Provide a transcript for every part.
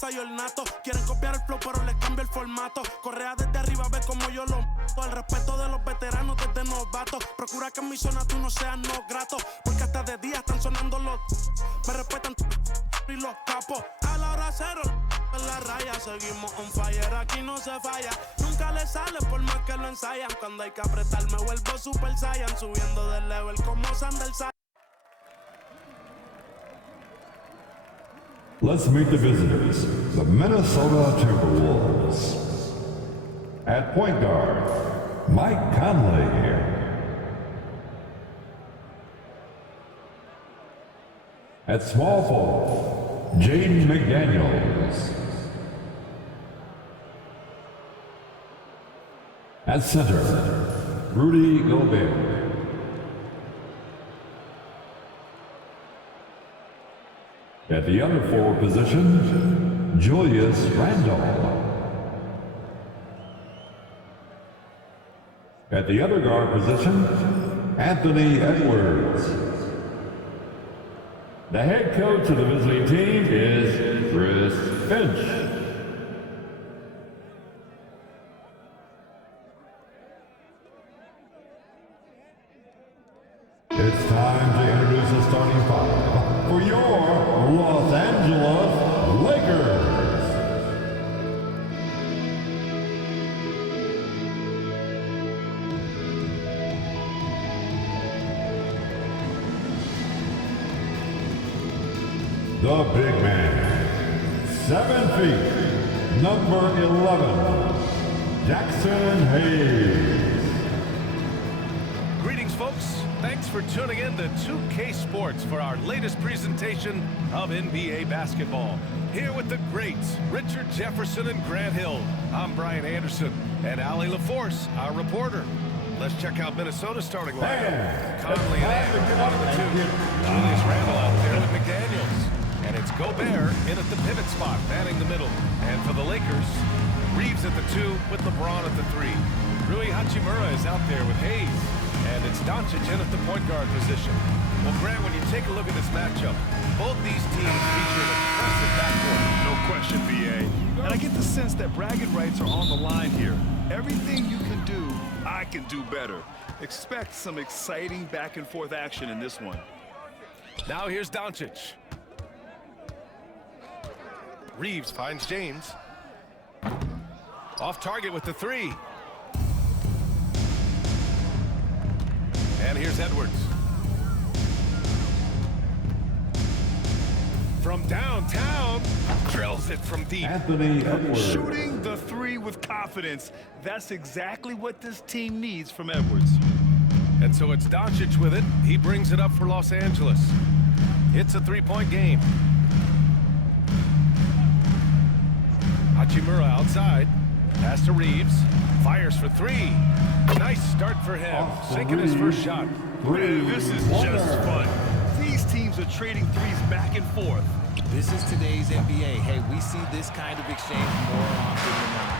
Yo el nato, quieren copiar el flow pero les cambio el formato. Correa desde arriba, ve como yo lo mato. El respeto de los veteranos desde novatos. Procura que en mi zona tú no seas no grato, porque hasta de día están sonando los. Me respetan y los capos. A la hora cero, en la raya. Seguimos on fire, aquí no se falla. Nunca le sale por más que lo ensayan. Cuando hay que apretar me vuelvo super saiyan. Subiendo del level como Sandel Saiyan. Let's meet the visitors, the Minnesota Timberwolves. At point guard, Mike Conley. At small forward, Jaden McDaniels. At center, Rudy Gobert. At the other forward position, Julius Randle. At the other guard position, Anthony Edwards. The head coach of the visiting team is Chris Finch. It's time to introduce the starting five for your Los Angeles Lakers. The big man, 7 feet, number 11, Jackson Hayes. Greetings, folks. Thanks for tuning in to 2K Sports for our latest presentation of NBA basketball. Here with the greats, Richard Jefferson and Grant Hill. I'm Brian Anderson, and Allie LaForce, our reporter. Let's check out Minnesota's starting lineup. Conley and Antman, one of the two. Julius Randle out there with McDaniels. And it's Gobert in at the pivot spot, manning the middle. And for the Lakers, Reeves at the 2 with LeBron at the 3. Rui Hachimura is out there with Hayes. And it's Doncic in at the point guard position. Well, Grant, when you take a look at this matchup, both these teams feature an impressive backcourt. No question, BA. And I get the sense that bragging rights are on the line here. Everything you can do, I can do better. Expect some exciting back-and-forth action in this one. Now here's Doncic. Reeves finds James. Off target with the 3. And here's Edwards. From downtown, drills it from deep. Anthony Edwards. Shooting the 3 with confidence. That's exactly what this team needs from Edwards. And so it's Doncic with it. He brings it up for Los Angeles. It's a 3-point game. Hachimura outside. Pass to Reeves. Fires for 3. Nice start for him. Sinking his first shot. This is just fun. These teams are trading threes back and forth. This is today's NBA. Hey, we see this kind of exchange more often than not.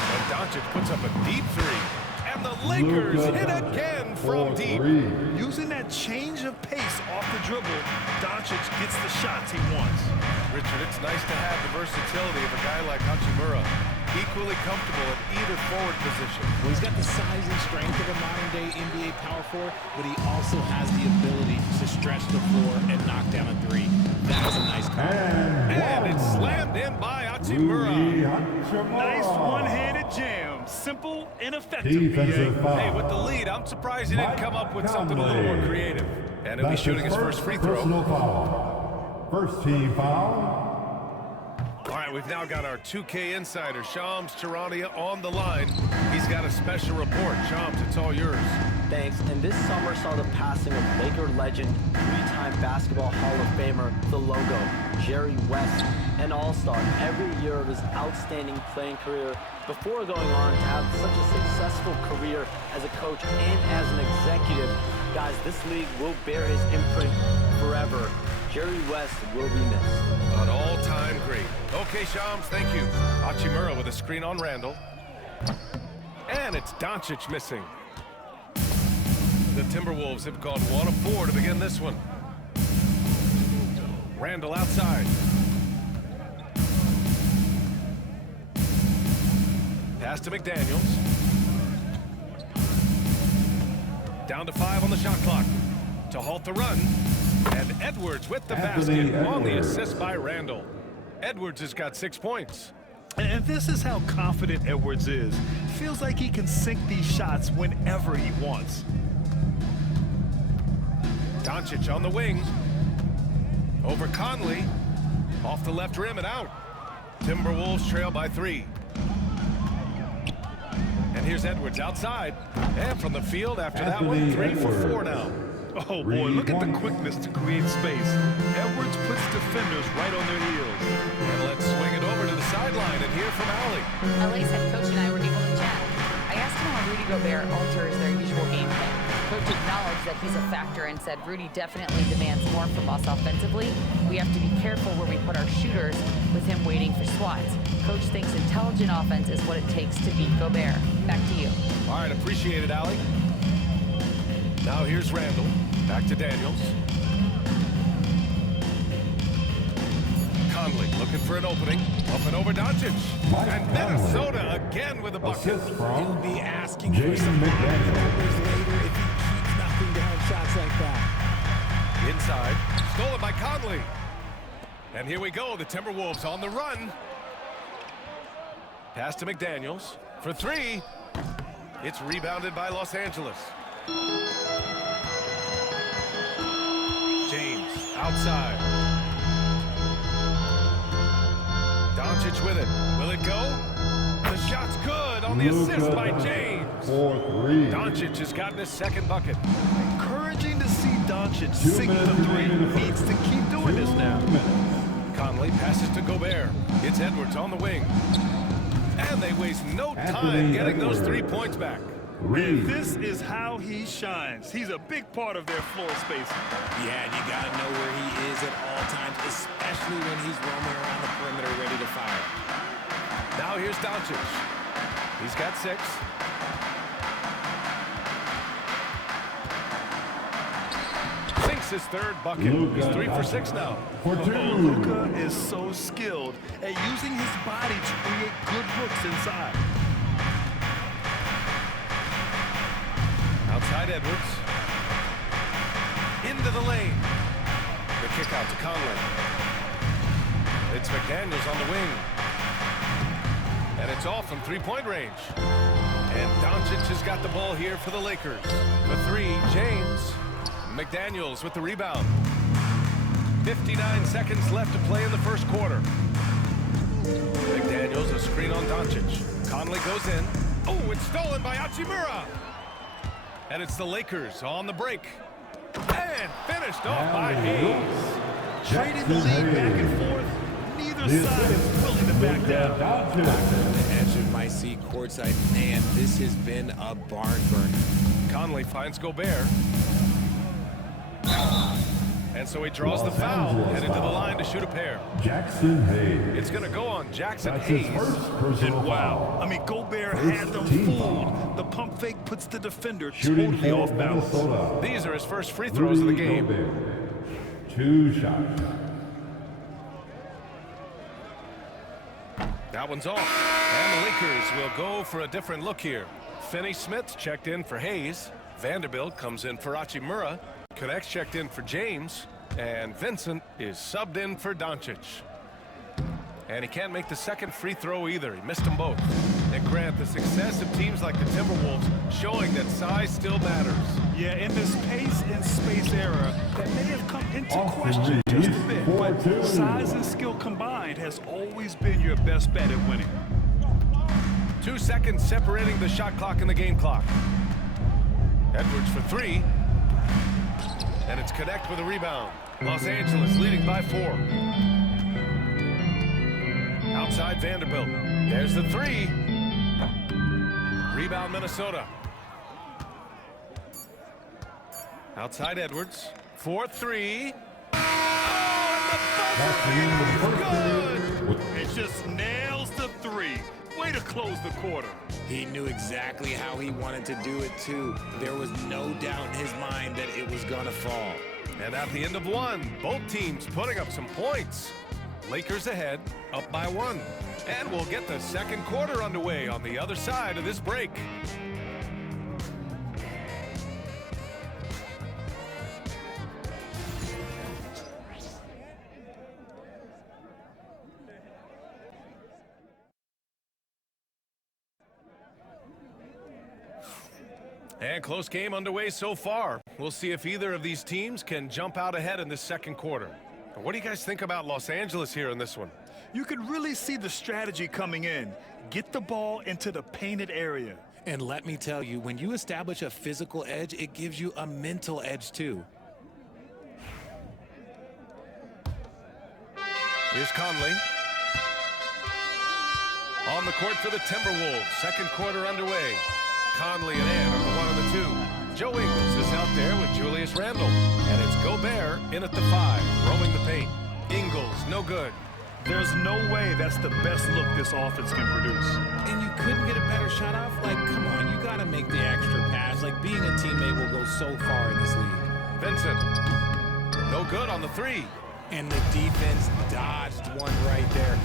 And Doncic puts up a deep 3. And the Lakers hit again from deep. Using that change of pace off the dribble, Doncic gets the shots he wants. Richard, it's nice to have the versatility of a guy like Hachimura. Equally comfortable at either forward position. Well, he's got the size and strength of a modern-day NBA power forward, but he also has the ability to stretch the floor and knock down a 3. That is a nice call. And it's slammed in by Hachimura. Nice one-handed jam. Simple and effective. Defensive foul. Hey, with the lead, I'm surprised he didn't come up with something a little more creative. And he'll be shooting his first free throw. Personal foul. First team foul. All right, we've now got our 2K insider, Shams Charania, on the line. He's got a special report. Shams, it's all yours. Thanks. And this summer saw the passing of Laker legend, 3-time Basketball Hall of Famer, the logo, Jerry West, an all-star every year of his outstanding playing career before going on to have such a successful career as a coach and as an executive. Guys, this league will bear his imprint forever. Jerry West will be missed. An all-time great. Okay, Shams, thank you. Hachimura with a screen on Randle. And it's Doncic missing. The Timberwolves have gone 1 of 4 to begin this one. Randle outside. Pass to McDaniels. Down to 5 on the shot clock. To halt the run. And Edwards with the basket on the assist by Randall. Edwards has got 6 points. And this is how confident Edwards is. Feels like he can sink these shots whenever he wants. Doncic on the wing. Over Conley. Off the left rim and out. Timberwolves trail by 3. And here's Edwards outside. And from the field after that one, 3 for 4 now. Oh boy, look at the quickness to create space. Edwards puts defenders right on their heels. And let's swing it over to the sideline and hear from Allie. LA's head coach and I were able to chat. I asked him how Rudy Gobert alters their usual game plan. Coach acknowledged that he's a factor and said Rudy definitely demands more from us offensively. We have to be careful where we put our shooters with him waiting for swats. Coach thinks intelligent offense is what it takes to beat Gobert. Back to you. All right, appreciate it, Allie. Now here's Randall. Back to Daniels. Conley looking for an opening. Up and over Doncic. And Minnesota again with a bucket. He'll be asking for Jason some McDaniels. numbers later if he keeps knocking down shots like that. Inside. Stolen by Conley. And here we go. The Timberwolves on the run. Pass to McDaniels. For 3. It's rebounded by Los Angeles. James outside. Doncic with it. Will it go? The shot's good on the assist by James. 4-3. Doncic has gotten his second bucket. Encouraging to see Doncic sink the 3. Needs to keep doing this now. Conley passes to Gobert. It's Edwards on the wing. And they waste no time getting those 3 points back. And this is how he shines. He's a big part of their floor space. Yeah, and you got to know where he is at all times, especially when he's roaming around the perimeter ready to fire. Now here's Doncic. He's got 6. Sinks his third bucket. He's 3 for 6 now. Luka is so skilled at using his body to create good looks inside. Outside Edwards. Into the lane. The kick out to Conley. It's McDaniels on the wing. And it's off from 3-point range. And Doncic has got the ball here for the Lakers. The 3, James. McDaniels with the rebound. 59 seconds left to play in the first quarter. McDaniels, a screen on Doncic. Conley goes in. Oh, it's stolen by Hachimura. And it's the Lakers on the break. And finished off by Hayes. Trading the lead back and forth. Neither side is willing to back down. The edge might see courtside. Man, this has been a barn burner. Conley finds Gobert. And so he draws the foul, headed to the line to shoot a pair. Jackson Hayes. It's going to go on Jackson That's Hayes. his first personal And wow, foul. I mean, Gobert First had them team fooled. foul. The pump fake puts the defender Shooting totally for off balance. Minnesota. These are his first free throws of the game. Gobert. 2 shots. That one's off. And the Lakers will go for a different look here. Finney-Smith checked in for Hayes. Vanderbilt comes in for Hachimura. Connects checked in for James. And Vincent is subbed in for Doncic. And he can't make the second free throw either. He missed them both. And Grant, the success of teams like the Timberwolves showing that size still matters. Yeah, in this pace and space era, that may have come into Austin question Reeves, just a bit, but 4-2. size and skill combined has always been your best bet at winning. 2 seconds separating the shot clock and the game clock. Edwards for 3. And it's Connect with a rebound. Los Angeles leading by 4. Outside Vanderbilt. There's the 3. Rebound Minnesota. Outside Edwards. 4-3. Good. It just nails the 3. Way to close the quarter. He knew exactly how he wanted to do it, too. There was no doubt in his mind that it was going to fall. And at the end of 1, both teams putting up some points. Lakers ahead, up by 1. And we'll get the second quarter underway on the other side of this break. And close game underway so far. We'll see if either of these teams can jump out ahead in this second quarter. What do you guys think about Los Angeles here in this one? You could really see the strategy coming in. Get the ball into the painted area. And let me tell you, when you establish a physical edge, it gives you a mental edge too. Here's Conley. On the court for the Timberwolves. Second quarter underway. Conley and Ant are the 1 and the 2. Joe Ingles is out there with Julius Randle. And it's Gobert in at the 5, roaming the paint. Ingles, no good. There's no way that's the best look this offense can produce. And you couldn't get a better shot off? Like, come on, you gotta make the extra pass. Like, being a teammate will go so far in this league. Vincent, no good on the 3. And the defense dodged one right there.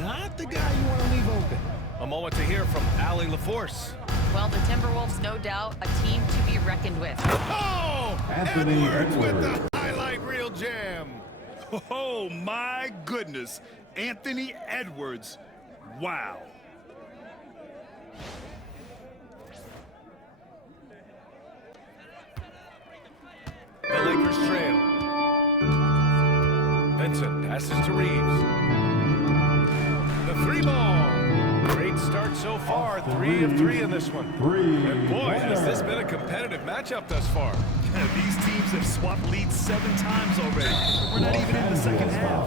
Not the guy you want to leave open. A moment to hear from Allie LaForce. Well, the Timberwolves, no doubt, a team to be reckoned with. Oh! Anthony Edwards with Edwards. the highlight reel jam. Oh, my goodness. Anthony Edwards. Wow. The Lakers trail. Vincent passes to Reeves. The 3 ball. Great start so far. 3 of 3 in this one. And boy, has this been a competitive matchup thus far. These teams have swapped leads 7 times already. We're not even in the second half.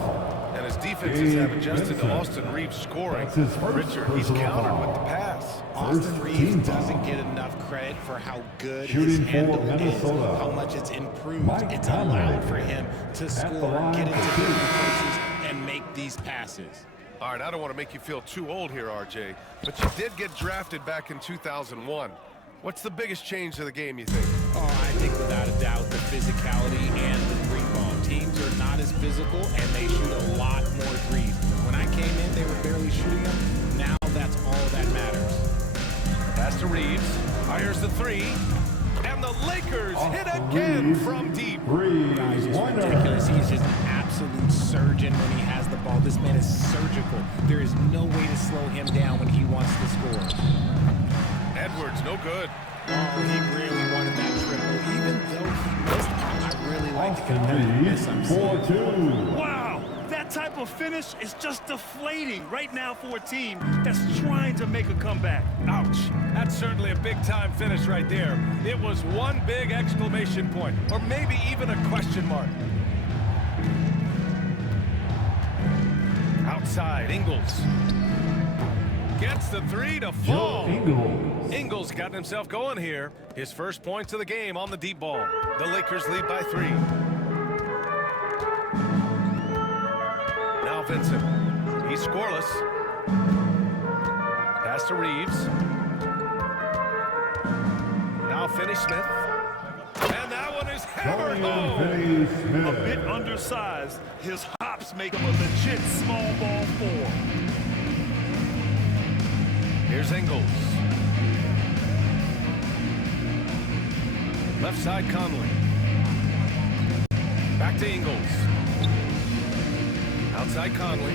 And his defenses have adjusted to Austin Reeves scoring. Richard, he's countered with the pass. Austin Reeves doesn't get enough credit for how good his handle is, how much it's improved. It's allowed for him to score, get into different places, and make these passes. All right, I don't want to make you feel too old here, RJ, but you did get drafted back in 2001. What's the biggest change to the game, you think? Oh, I think without a doubt the physicality and the three ball. Teams are not as physical, and they shoot a lot more threes. When I came in, they were barely shooting them. Now that's all that matters. Pass to Reeves, fires the 3, and the Lakers hit again from deep. Guys, it's ridiculous. He's just an absolute surgeon when he has the ball. This man is surgical. There is no way to slow him down when he wants to score. Edwards, no good. Oh, he really wanted that triple. Even though he missed, I really like the competitive miss I'm seeing. Wow, that type of finish is just deflating right now for a team that's trying to make a comeback. Ouch. That's certainly a big-time finish right there. It was one big exclamation point, or maybe even a question mark. Outside, Ingles. Gets the 3 to fall. Ingles got himself going here. His first points of the game on the deep ball. The Lakers lead by 3. Now Vincent. He's scoreless. Pass to Reeves. Now Finney-Smith. And that one is hammered home. A bit undersized. His hops make him a legit small ball 4. Here's Ingles. Left side, Conley. Back to Ingles. Outside, Conley.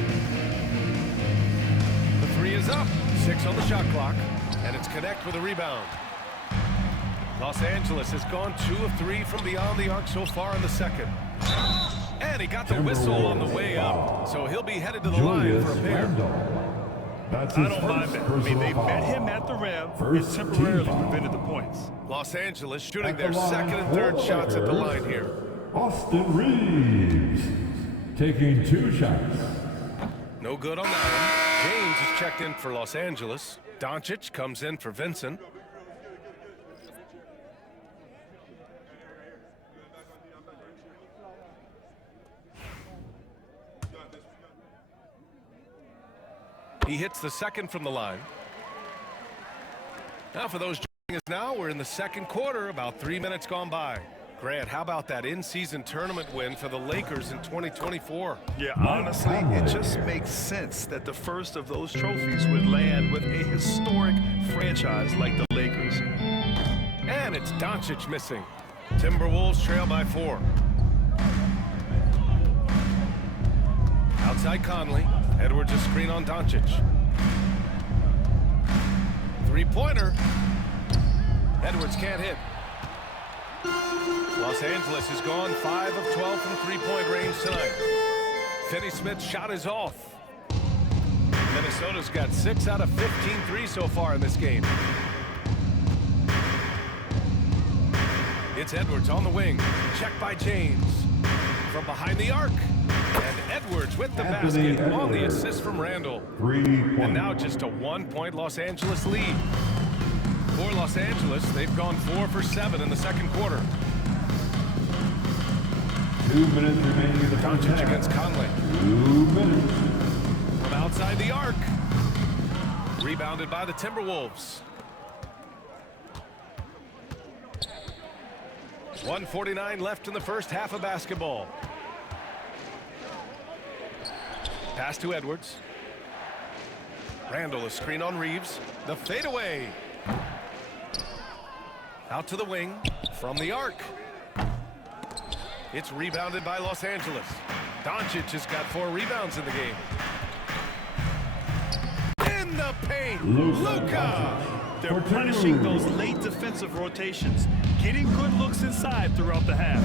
The 3 is up. 6 on the shot clock. And it's connect with a rebound. Los Angeles has gone 2 of 3 from beyond the arc so far in the second. And he got the whistle on the way up. So he'll be headed to the line for a pair. I don't mind that. I mean, they met him at the rim and temporarily prevented the points. Los Angeles shooting their second and third shots at the line here. Austin Reeves taking 2 shots. No good on that one. James is checked in for Los Angeles. Doncic comes in for Vincent. He hits the second from the line. Now for those joining us now, we're in the second quarter, about 3 minutes gone by. Grant, how about that in-season tournament win for the Lakers in 2024? Yeah, honestly, it just makes sense that the first of those trophies would land with a historic franchise like the Lakers. And it's Doncic missing. Timberwolves trail by 4. Outside Conley. Edwards a screen on Doncic. Three-pointer. Edwards can't hit. Los Angeles has gone 5 of 12 from three-point range tonight. Finney-Smith's shot is off. Minnesota's got 6 out of 15 threes so far in this game. It's Edwards on the wing. Check by James. From behind the arc. And Edwards with the basket on the assist from Randall. And now just a 1-point Los Angeles lead. For Los Angeles, they've gone 4 for 7 in the second quarter. 2 minutes remaining in the first half. Doncic against Conley. 2 minutes. From outside the arc. Rebounded by the Timberwolves. 1:49 left in the first half of basketball. Pass to Edwards. Randall a screen on Reeves. The fadeaway. Out to the wing. From the arc. It's rebounded by Los Angeles. Doncic has got 4 rebounds in the game. In the paint, Luka. They're punishing those late defensive rotations, getting good looks inside throughout the half.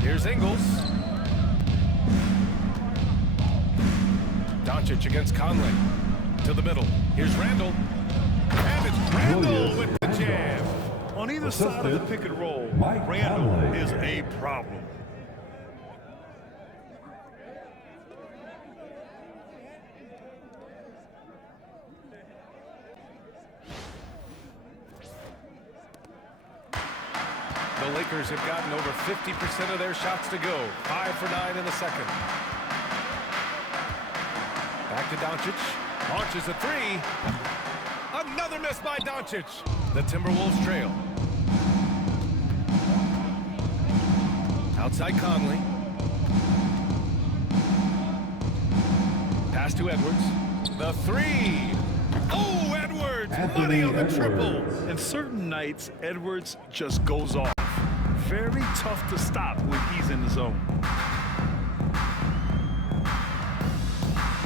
Here's Ingles. Doncic against Conley. To the middle. Here's Randall. And it's Randall with the jam. On either side of the pick and roll, Randall is a problem. The Lakers have gotten over 50% of their shots to go. 5 for 9 in the second. Back to Doncic. Launches a 3. Another miss by Doncic. The Timberwolves trail. Outside Conley. Pass to Edwards. The 3. Oh, Edwards! Money on the triple. And certain nights, Edwards just goes off. Very tough to stop when he's in the zone.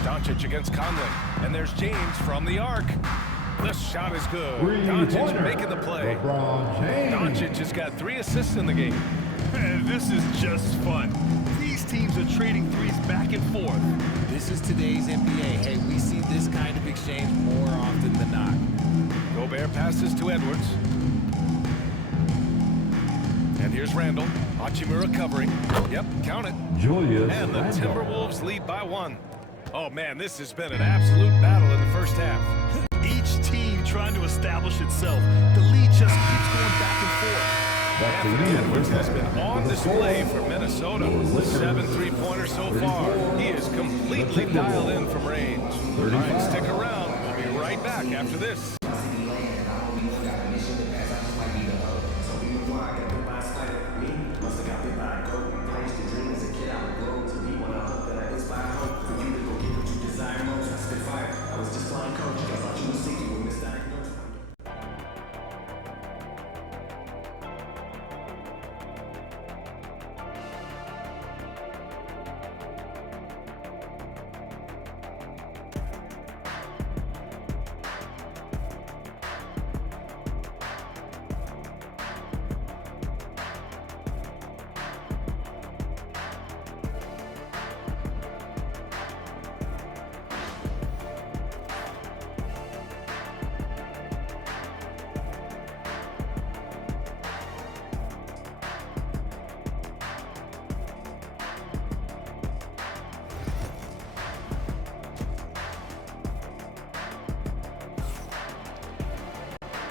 Doncic against Conley. And there's James from the arc. The shot is good. Doncic making the play. Doncic has got 3 assists in the game. And this is just fun. These teams are trading threes back and forth. This is today's NBA. Hey, we see this kind of exchange more often than not. Gobert passes to Edwards. And here's Randall. Hachimura covering. Yep, count it. Julius. And the Timberwolves lead by 1. Oh, man, this has been an absolute battle in the first half. Each team trying to establish itself. The lead just keeps going back and forth. Anthony Edwards has been on display for Minnesota. 7 3-pointers so far. He is completely dialed in from range. All right, stick around. We'll be right back after this.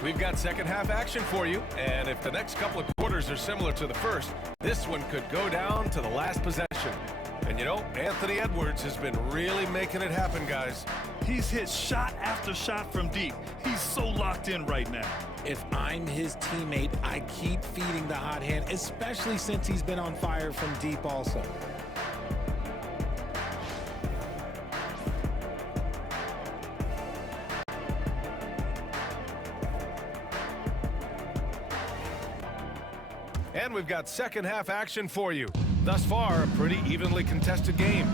We've got second half action for you, and if the next couple of quarters are similar to the first, this one could go down to the last possession. And you know, Anthony Edwards has been really making it happen, guys. He's hit shot after shot from deep. He's so locked in right now. If I'm his teammate, I keep feeding the hot hand, especially since he's been on fire from deep also. And we've got second half action for you. Thus far, a pretty evenly contested game.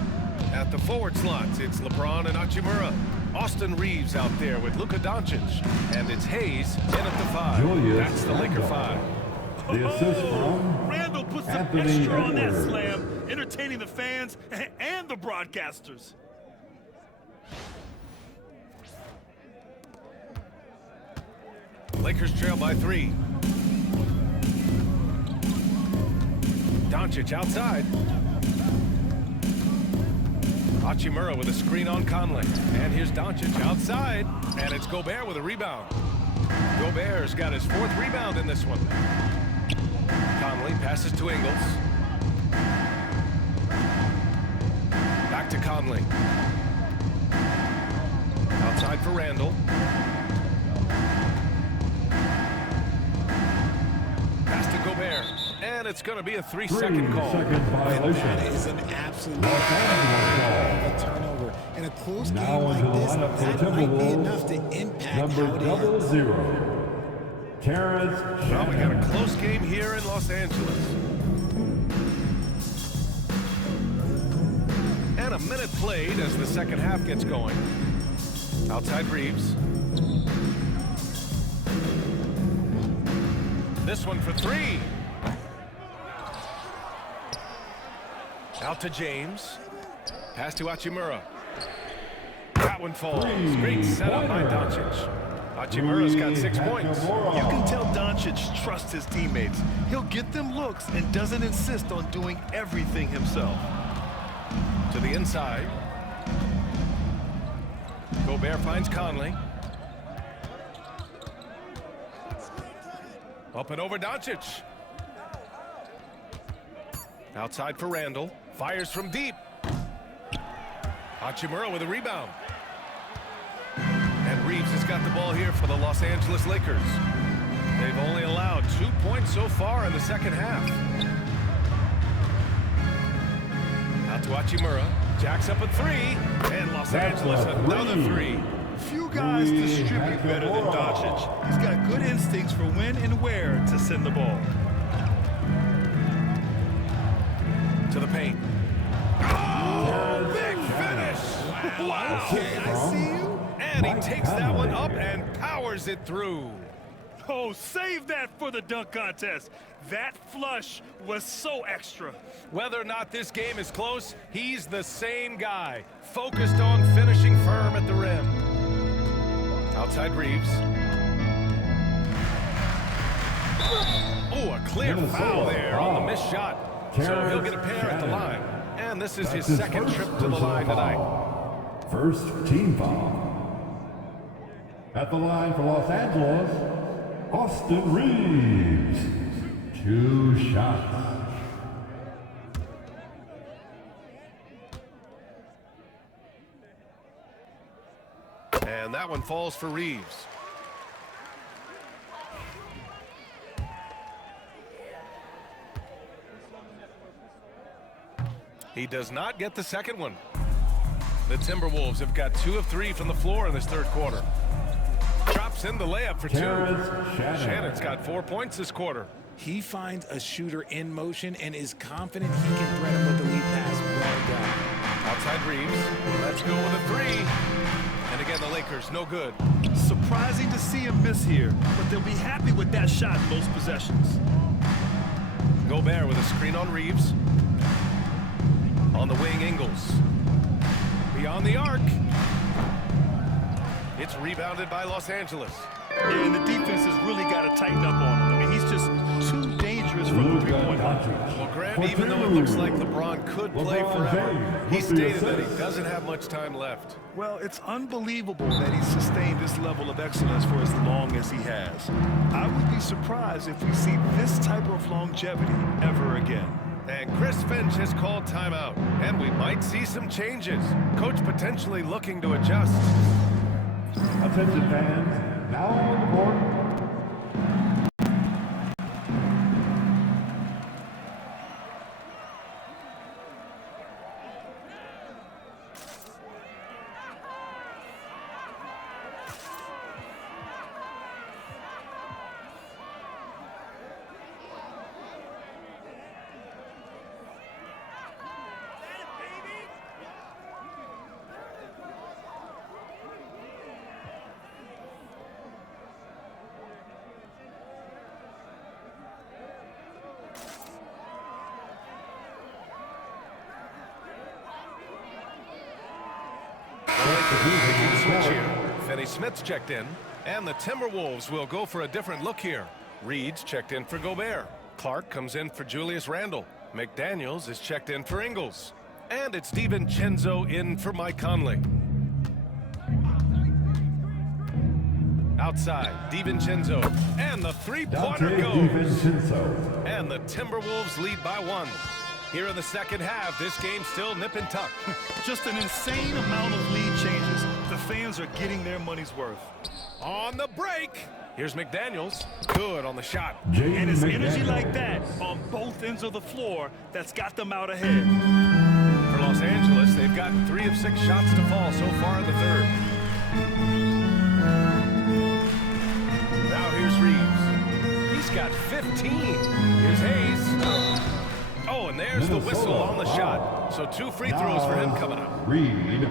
At the forward slots, it's LeBron and Hachimura. Austin Reeves out there with Luka Doncic. And it's Hayes in at the 5. Julius That's the Laker 5. The assist from Randall put some Anthony extra on that Edwards. slam, entertaining the fans and the broadcasters. Lakers trail by 3. Doncic outside. Hachimura with a screen on Conley. And here's Doncic outside. And it's Gobert with a rebound. Gobert's got his 4th rebound in this one. Conley passes to Ingles. Back to Conley. Outside for Randall. Pass to Gobert. And it's going to be a 3-second call. 3-second violation. That is an absolute Los Angeles turnover. In a close Now game like into the this, lineup for the that might be Timberwolves, enough to impact how number it ends. 00, Terrence Well, we got a Shannon. close game here in Los Angeles. And a minute played as the second half gets going. Outside Reeves. This one for 3. Out to James. Pass to Hachimura. That one falls. Great setup by Doncic. Hachimura's got 6 points. You can tell Doncic trusts his teammates. He'll get them looks and doesn't insist on doing everything himself. To the inside. Gobert finds Conley. Up and over Doncic. Outside for Randall. Fires from deep. Hachimura with a rebound. And Reeves has got the ball here for the Los Angeles Lakers. They've only allowed 2 points so far in the second half. Out to Hachimura. Jacks up at 3. And Los Angeles another 3. Few guys distribute better than Doncic. He's got good instincts for when and where to send the ball. To the paint. Oh, big finish! Wow! I see you. And he takes that one up and powers it through. Oh, save that for the dunk contest. That flush was so extra. Whether or not this game is close, he's the same guy, focused on finishing firm at the rim. Outside Reeves. Oh, a clear foul there on the missed shot. So he'll get a pair at the line. And this is his second trip to the line tonight. First team foul. At the line for Los Angeles, Austin Reeves. 2 shots. And that one falls for Reeves. He does not get the second one. The Timberwolves have got 2 of 3 from the floor in this third quarter. Drops in the layup for 2. Shannon's got 4 points this quarter. He finds a shooter in motion and is confident he can thread him with the lead pass. Well done. Outside Reeves. Let's go with a 3. And again, the Lakers, no good. Surprising to see him miss here, but they'll be happy with that shot most possessions. Gobert with a screen on Reeves. On the wing, Ingles. Beyond the arc. It's rebounded by Los Angeles. Yeah, and the defense has really got to tighten up on him. I mean, he's just too dangerous from the three-point line. Well, Grant, even though it looks like LeBron could play forever, he stated that he doesn't have much time left. Well, it's unbelievable that he's sustained this level of excellence for as long as he has. I would be surprised if we see this type of longevity ever again. And Chris Finch has called timeout. And we might see some changes. Coach potentially looking to adjust. Attention fans, now on the court. Switch here. Finney Smith's checked in, and the Timberwolves will go for a different look here. Reed's checked in for Gobert. Clark comes in for Julius Randle. McDaniels is checked in for Ingles. And it's DiVincenzo in for Mike Conley. Outside, DiVincenzo, and the three-pointer goes. And the Timberwolves lead by 1. Here in the second half, this game's still nip and tuck. Just an insane amount of lead changes. The fans are getting their money's worth. On the break, here's McDaniels. Good on the shot. And it's energy like that on both ends of the floor that's got them out ahead. For Los Angeles, they've gotten 3 of 6 shots to fall so far in the third. Now here's Reeves. He's got 15. Here's Hayes. Oh, and there's the whistle on the shot. So 2 free throws for him coming up. Reed.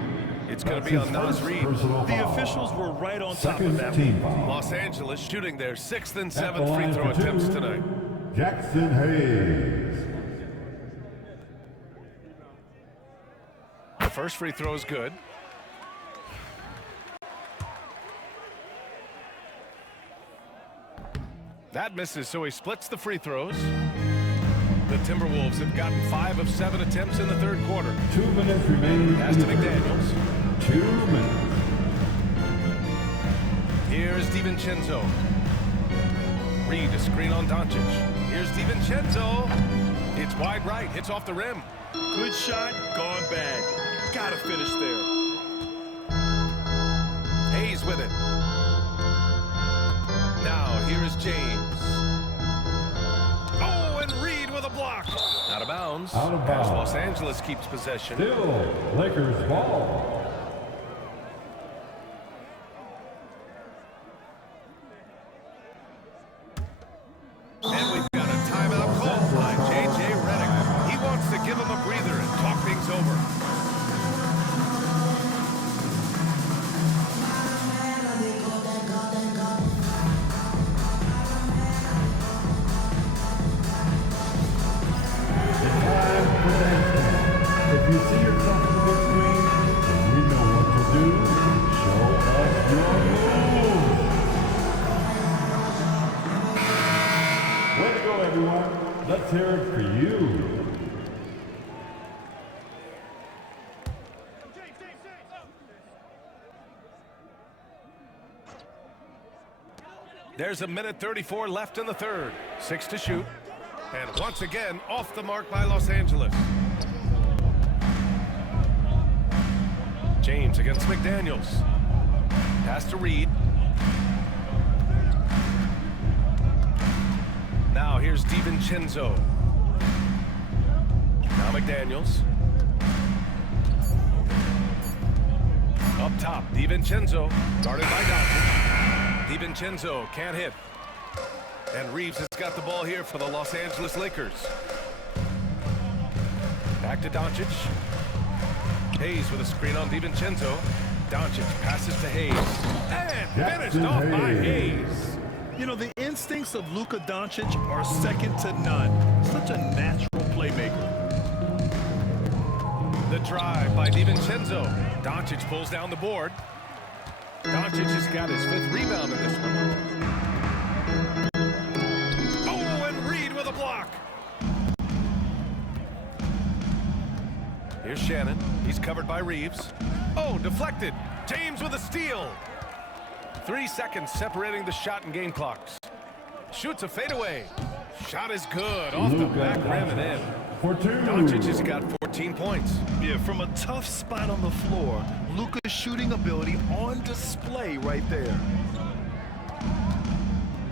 It's going to be on Nas Reed. The officials were right on top of that one. Los Angeles shooting their 6th and 7th free throw attempts tonight. Jackson Hayes. The first free throw is good. That misses, so he splits the free throws. The Timberwolves have gotten 5 of 7 attempts in the third quarter. 2 minutes remaining. Pass to McDaniels. 2 minutes. Here's DiVincenzo. Reed, a screen on Doncic. Here's DiVincenzo. It's wide right, hits off the rim. Good shot, gone bad. Gotta finish there. Hayes with it. Now here is James. Oh, and Reed with a block. Out of bounds. Out of bounds. As Los Angeles keeps possession. Still Lakers ball. And we've got a timeout called by J.J. Redick. He wants to give him a breather and talk things over. If you see yourself on the big screen, then you know what to do. Show us your moves. Way to go, everyone. Let's hear it for you. There's a minute 34 left in the third. 6 to shoot. And once again, off the mark by Los Angeles. James against McDaniels. Pass to Reed. Now here's DiVincenzo. Now McDaniels. Up top, DiVincenzo. Guarded by Doncic. DiVincenzo can't hit. And Reeves has got the ball here for the Los Angeles Lakers. Back to Doncic. Hayes with a screen on DiVincenzo. Doncic passes to Hayes. And finished off by Hayes. You know, the instincts of Luka Doncic are second to none. Such a natural playmaker. The drive by DiVincenzo. Doncic pulls down the board. Doncic has got his 5th rebound in this one. Oh, and Reed with a block. Here's Shannon. He's covered by Reeves. Oh, deflected. James with a steal. 3 seconds separating the shot and game clocks. Shoots a fadeaway. Shot is good. Off the back rim and in. for 2. Doncic has got 14 points. Yeah, from a tough spot on the floor, Luka's shooting ability on display right there.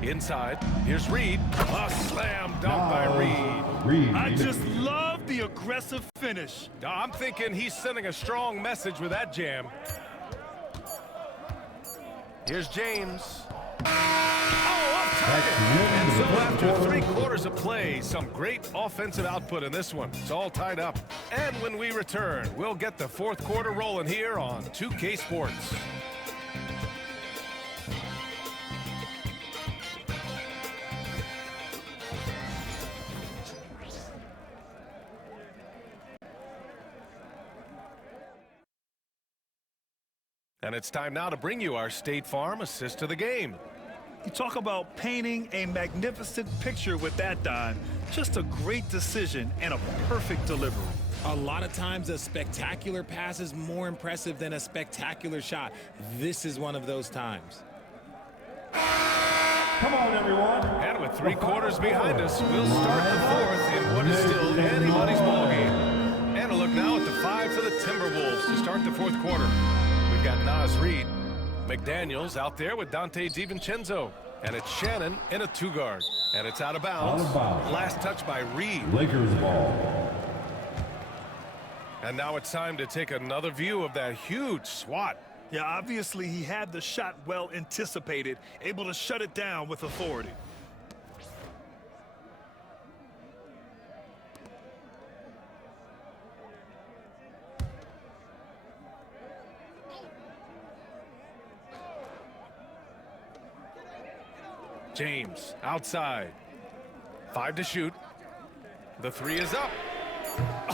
Inside, here's Reed. A slam dunk by Reed. I just love the aggressive finish. I'm thinking he's sending a strong message with that jam. Here's James. Oh, off target. And so after 3 quarters of play, some great offensive output in this one. It's all tied up. And when we return, we'll get the 4th quarter rolling here on 2K Sports. And it's time now to bring you our State Farm assist of the game. You talk about painting a magnificent picture with that dime. Just a great decision and a perfect delivery. A lot of times a spectacular pass is more impressive than a spectacular shot. This is one of those times. Come on, everyone. And with 3 quarters behind us, we'll start the 4th in what is still anybody's ballgame. And a look now at the 5 for the Timberwolves to start the 4th quarter. We've got Nas Reed. McDaniels out there with Dante DiVincenzo. And it's Shannon in a 2-guard. And it's out of bounds. Last touch by Reed. Lakers ball. And now it's time to take another view of that huge swat. Yeah, obviously he had the shot well anticipated, able to shut it down with authority. James outside. 5 to shoot. The 3 is up.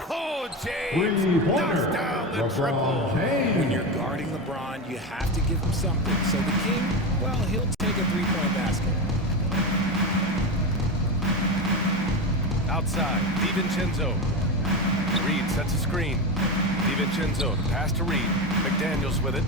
Oh, James knocks down the triple. When you're guarding LeBron, you have to give him something. So the King, well, he'll take a 3-point basket. Outside, DiVincenzo. Reed sets a screen. DiVincenzo, the pass to Reed. McDaniels with it.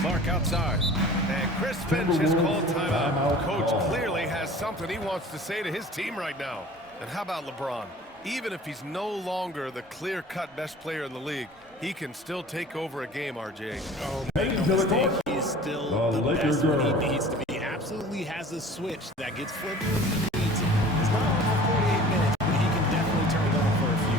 Clark outside. And Chris Finch has called timeout. Coach clearly has something he wants to say to his team right now. And how about LeBron? Even if he's no longer the clear-cut best player in the league, he can still take over a game, RJ. Oh, make no mistake, he is still the best when he needs to be. He absolutely has a switch that gets flipped when he needs it. It's not on for 48 minutes, but he can definitely turn it on for a few.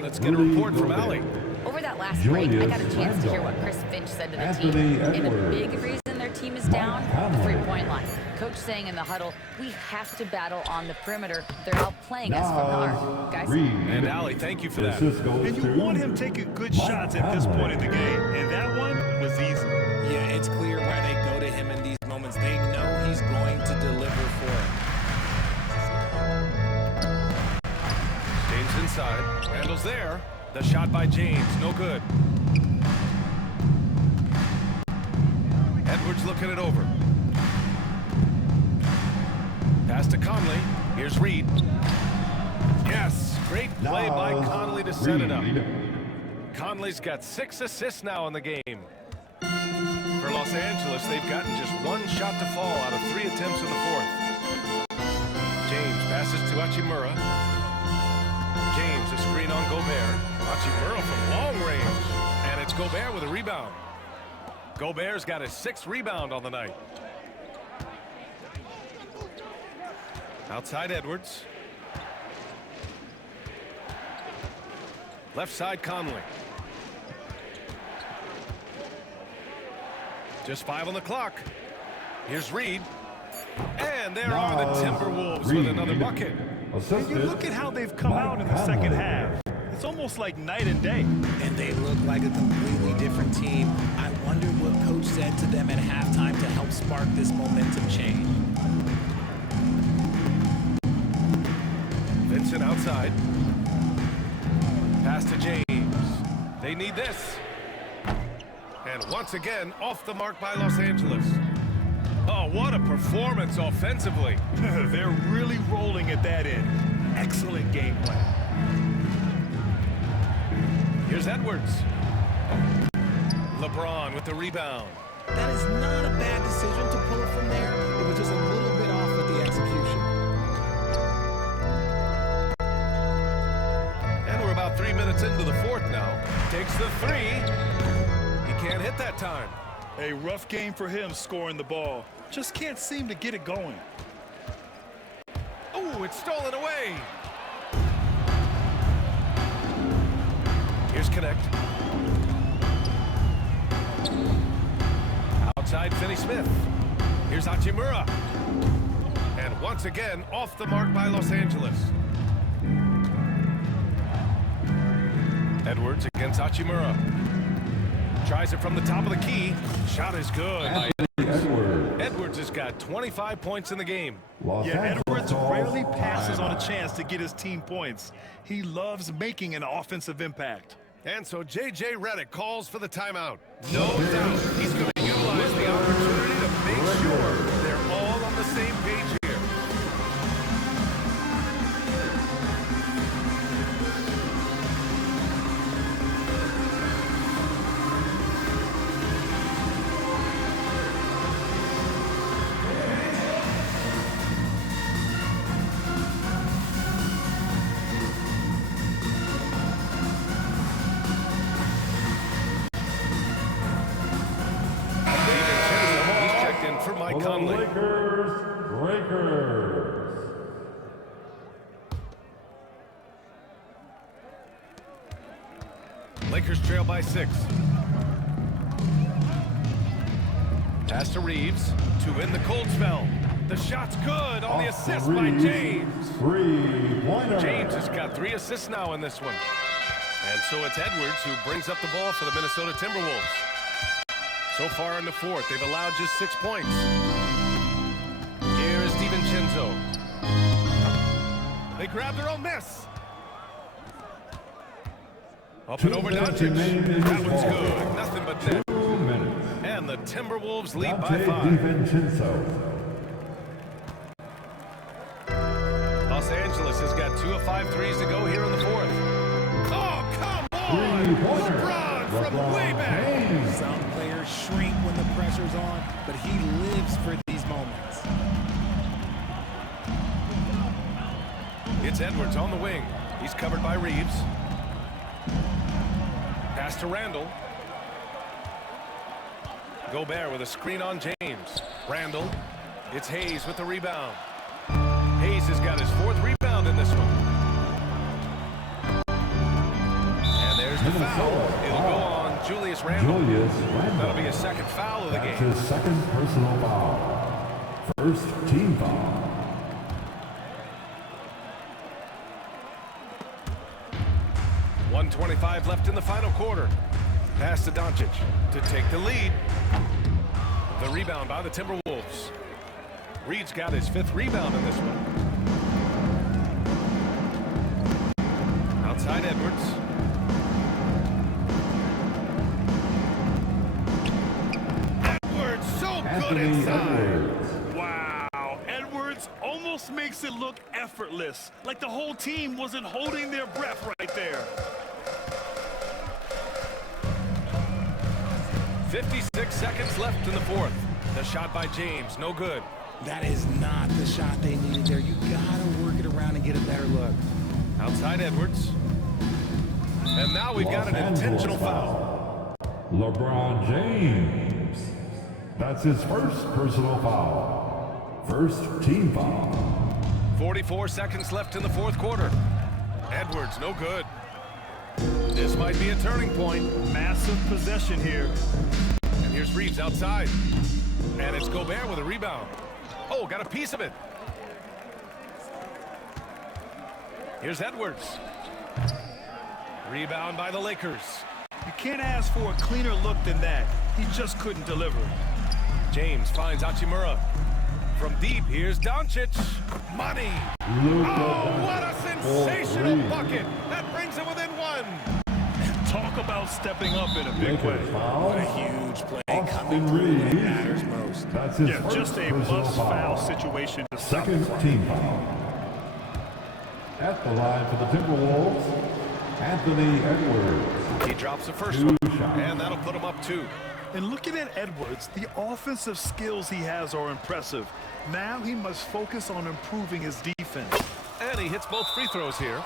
Let's get a report from Allie. Over that last break, I got a chance to hear what Chris Finch said to the team. And the big reason their team is down, the 3-point line. Coach saying in the huddle, we have to battle on the perimeter. They're outplaying us from the arc. Guys. And Allie, thank you for that. And you want him taking good shots at this point in the game. And that one was easy. Yeah, it's clear why they go to him in these moments. They know he's going to deliver for it. James inside. Randall's there. The shot by James, no good. Edwards looking it over. Pass to Conley. Here's Reed. Yes, great play by Conley to set it up. Conley's got 6 assists now in the game. For Los Angeles, they've gotten just 1 shot to fall out of 3 attempts in the 4th. James passes to Hachimura. James, a screen on Gobert. Hachimura from long range. And it's Gobert with a rebound. Gobert's got his 6th rebound on the night. Outside Edwards. Left side Conley. Just 5 on the clock. Here's Reed. And there are the Timberwolves with another bucket. And you look at how they've come out in the second half. It's almost like night and day. And they look like a completely different team. I wonder what coach said to them at halftime to help spark this momentum change. Vincent outside. Pass to James. They need this. And once again, off the mark by Los Angeles. Oh, what a performance offensively. They're really rolling at that end. Excellent game plan. Here's Edwards. LeBron with the rebound. That is not a bad decision to pull it from there. It was just a little bit off with the execution. And we're about 3 minutes into the fourth now. Takes the three. He can't hit that time. A rough game for him scoring the ball. Just can't seem to get it going. Oh, it's stolen away. Here's Connect. Outside Finney Smith. Here's Hachimura. And once again, off the mark by Los Angeles. Edwards against Hachimura. Tries it from the top of the key. Shot is good. Edwards has got 25 points in the game. Edwards rarely passes on a chance to get his team points. He loves making an offensive impact. And so J.J. Redick calls for the timeout. No doubt he's going to utilize the opportunity to make sure they're all on the same page here. Lakers trail by 6. Pass to Reeves to win the cold spell. The shot's good on the assist by James. James has got 3 assists now in this one. And so it's Edwards who brings up the ball for the Minnesota Timberwolves. So far in the fourth, they've allowed just 6 points. Here is DiVincenzo. They grab their own miss. Up and over Doncic. That one's good. Nothing but net. 2 minutes. And the Timberwolves lead by 5. Los Angeles has got 2 of 5 threes to go here in the fourth. Oh, come on! LeBron from way back. Some players shrink when the pressure's on, but he lives for these moments. It's Edwards on the wing. He's covered by Reeves. Pass to Randall. Gobert with a screen on James. Randall. It's Hayes with the rebound. Hayes has got his 4th rebound in this one. And there's the foul. It'll go on Julius Randall. That'll be a 2nd foul of the game. His 2nd personal foul. 1st team foul. .25 left in the final quarter. Pass to Doncic to take the lead. The rebound by the Timberwolves. Reed's got his 5th rebound in this one. Outside Edwards. Edwards so good inside. Wow, Edwards almost makes it look effortless, like the whole team wasn't holding their breath right there. 56 seconds left in the fourth. The shot by James, no good. That is not the shot they needed there. You gotta work it around and get a better look. Outside Edwards. And now we've got an intentional foul. LeBron James. That's his 1st personal foul. 1st team foul. 44 seconds left in the fourth quarter. Edwards, no good. This might be a turning point. Massive possession here. And here's Reeves outside. And it's Gobert with a rebound. Oh, got a piece of it. Here's Edwards. Rebound by the Lakers. You can't ask for a cleaner look than that. He just couldn't deliver. James finds Hachimura. From deep, here's Doncic. Money. Oh, what a sensational bucket. That brings it within 1. Talk about stepping up in a big way. What a huge play coming through when it matters most. That's his Yeah, just a must-foul situation to stop the Second clock. team foul. At the line for the Timberwolves, Anthony Edwards. He drops the first 2 one, shots. and that'll put him up 2. And looking at Edwards, the offensive skills he has are impressive. Now he must focus on improving his defense. And he hits both free throws here.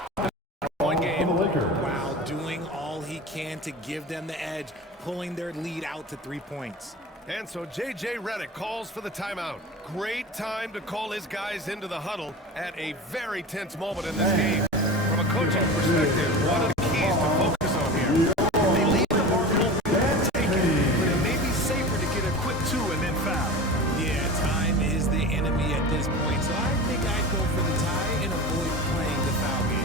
Point game. For the Lakers. Wow, doing all he can to give them the edge, pulling their lead out to 3 points. And so J.J. Redick calls for the timeout. Great time to call his guys into the huddle at a very tense moment in this game. From a coaching perspective, one of the keys to focus on here. They leave the mark open and take it, but it may be safer to get a quick 2 and then foul. Yeah, time is the enemy at this point, so I think I'd go for the tie and avoid playing the foul game.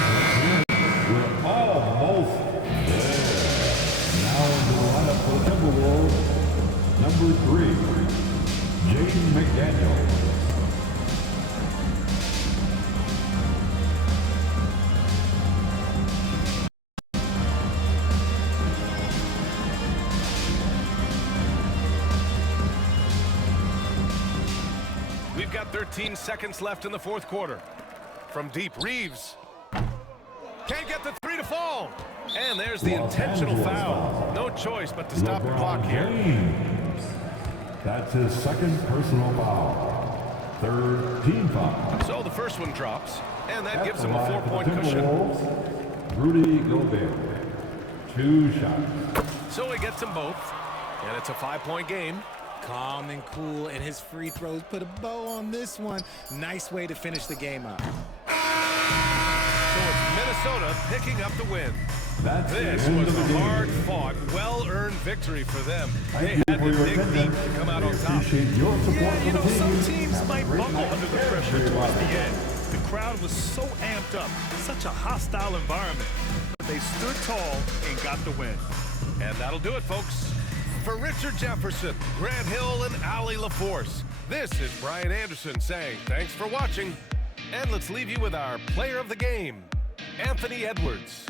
We're almost there. Now into the lineup for the Timberwolves, number 3, Jaden McDaniel. We've got 13 seconds left in the fourth quarter. From deep, Reeves. Can't get the 3 to fall. And there's the intentional foul. No choice but to stop the clock here. James. That's his second personal foul. Third team foul. So the first one drops, and that At gives the him a line for the 4-point cushion. Timberwolves, Rudy Gobert. 2 shots. So he gets them both, and it's a 5-point game. Calm and cool, and his free throws put a bow on this one. Nice way to finish the game up. So it's Minnesota picking up the win. That's This the end was of the a game. hard-fought, well-earned victory for them. Thank They you had for to your dig deep attendance. to come out We on top. appreciate your support Yeah, you for know, the some team. teams Have a might great buckle night. under the pressure towards the end. The crowd was so amped up, such a hostile environment. But they stood tall and got the win. And that'll do it, folks. For Richard Jefferson, Grant Hill, and Allie LaForce, this is Brian Anderson saying thanks for watching. And let's leave you with our player of the game, Anthony Edwards.